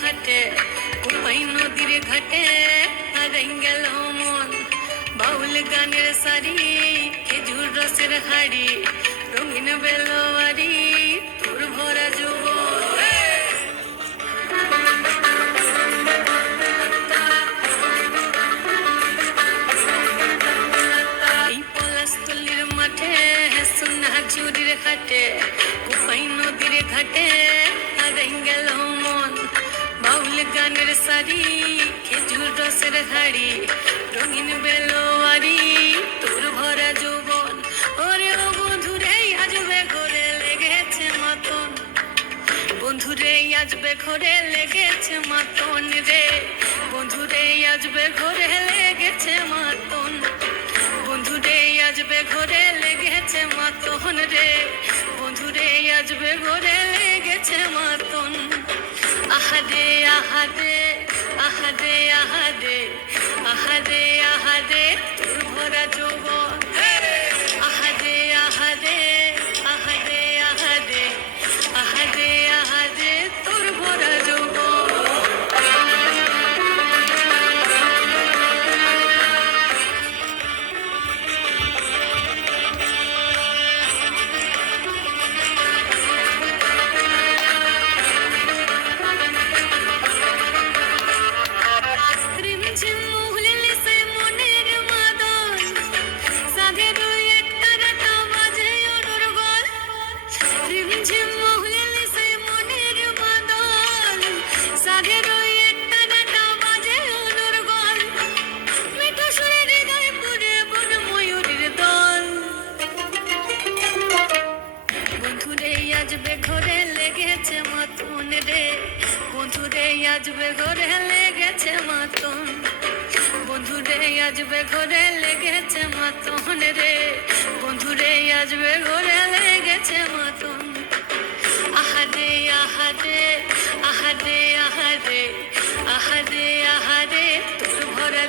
হাটে কোপাই নদীর ঘাটে হারাই গেল মন বাউল গানের সারি খেজুর রসের হাড়ি রঙিন বেলোয়ারি তোর ভরা যৌবন এই পলাশতলির মাঠে সোনা চুরির হাটে কোপাই নদীর ঘাটে হারাই গেল মন বাউল গানের সারি খেজুর রসের হাড়ি রঙিন বেলোয়ারি তোর ভরা যৌবন ওরে ও বন্ধুরে আজবে ঘরে লেগেছে মাতন বন্ধুরে আজবে ঘরে লেগেছে মাতন রে বন্ধুরে আজবে ঘরে লেগেছে মাতন বন্ধুরে আজবে ঘরে লেগেছে মাতন রে বন্ধুরে আজবে ঘরে লেগেছে মাতন আহারে আহারে আহারে আহারে আহারে আহারে তোর ভরা যৌবন আহারে আহারে আহারে আহারে আহারে আহারে তোর ভরা যৌবন আজবে ঘরে লেগেছে মাতন রে বন্ধুরে আজবে ঘরে লেগেছে মাতন বন্ধুরে আজবে ঘরে লেগেছে মাতন রে বন্ধুরে আজবে ঘরে লেগেছে মাতন আহারে আহারে আহারে আহারে আহারে আহারে তোর ভরা